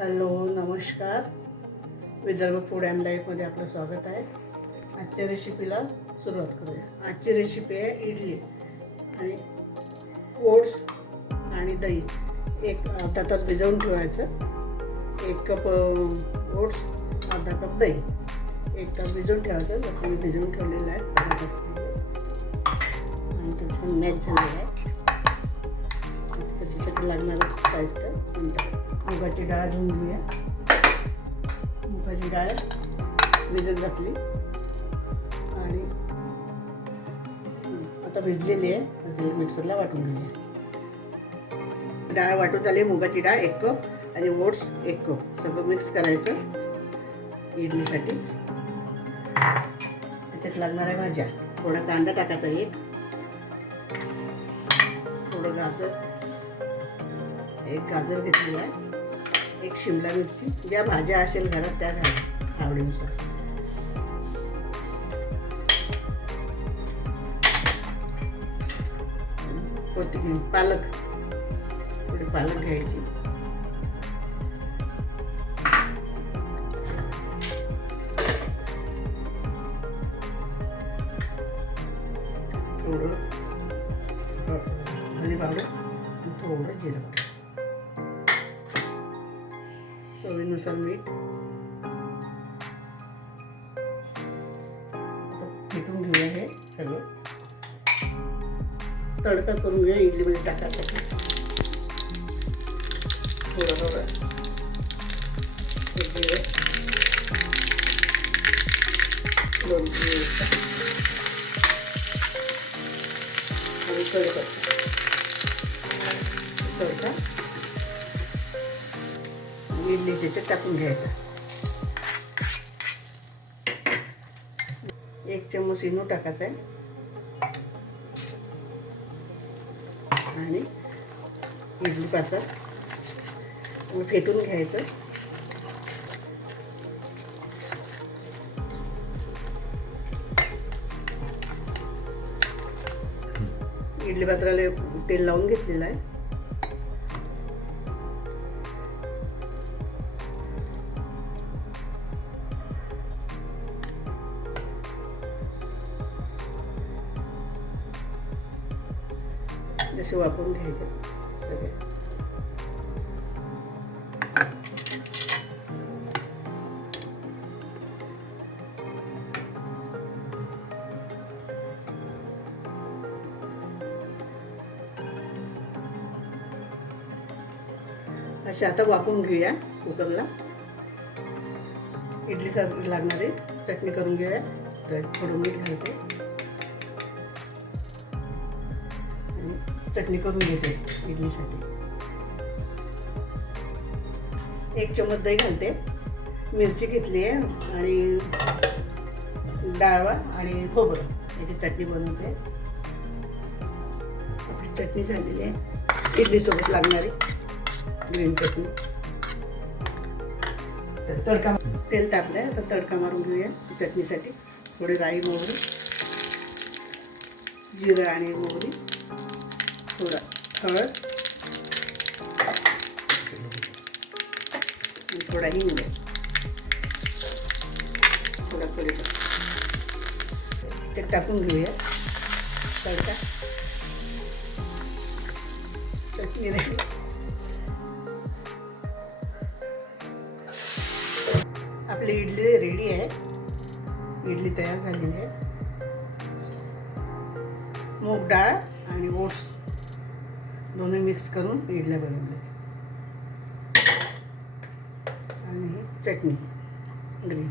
Hello नमस्कार. Vidarbha food and लाईफमध्ये आपलं स्वागत आहे. आजच्या रेसिपीला सुरुवात करूया. आजची रेसिपी आहे इडली आणि ओट्स आणि दही. एक अर्धा तास भिजवून ठेवायचं. एक कप ओट्स अर्धा कप दही. एक तास भिजवून ठेवायचं. जसं मी भिजवून ठेवलेलं आहे अर्धा तास आणि ते मॅच झालेलं आहे. त्याच्यासाठी लागणारं साहित्य नंतर मुगाची डाळ धुवून घेऊया. मुगाची डाळ भिजत घातली. आणि आता भिजलेली आहे. मिक्सरला वाटून घेऊया. डाळ वाटून झाली मुगाची डाळ एक कप आणि ओट्स एक कप. सगळं मिक्स करायचं इडलीसाठी. त्याच्यात लागणाऱ्या भाज्या. थोडा कांदा टाकायचा एक. थोडं गाजर. एक गाजर घेतलेलं आहे. एक शिमला मिरची ज्या भाज्या असेल घरात त्या घाला आवडीनुसार. कोथिंबीर पालक. थोडी पालक घ्यायची. थोडं हळदी पावडर आणि थोडं जिरं चवीनुसार मीठ. फेटून घेऊया हे सगळं. तडका करून घेऊया इडलीमध्ये टाकायसाठी. थोडं थोडं. एक दोन आणि तडका. तडका. इडली त्याच्यात टाकून घ्यायचा. एक चम्मच इनो टाकायचा आहे. आणि इडली पात्र फेटून घ्यायचं. इडली पात्राला तेल लावून घेतलेलं आहे. जसे वापरून घ्यायचे. सगळे. असे आता वापरून घेऊया कुकरला. इडलीसाठी लागणारी चटणी करून घेऊया. तर थोडं मीठ घालते. चटणी करून घेते इडलीसाठी. एक चमच दही घालते. मिरची घेतली आहे आणि डाळवा आणि खोबरं याची चटणी बनवते. आपली चटणी झालेली आहे. इडलीसोबत लागणारी ग्रीन चटणी. तर तडका तेल टाकलं आहे तर तडका मारून घेऊया चटणीसाठी. थोडी राई मोहरी जिरं आणि मोहरी. थोडा आणि थोडा हिंग थोडा कढीपत्ता ते टाकून घेऊया तडका। चटणी आपली इडली रेडी आहे इडली तयार झालेली मूग आणि ओट्स। दोन्ही मिक्स करून इडल्या बनवले आणि चटणी ग्रीन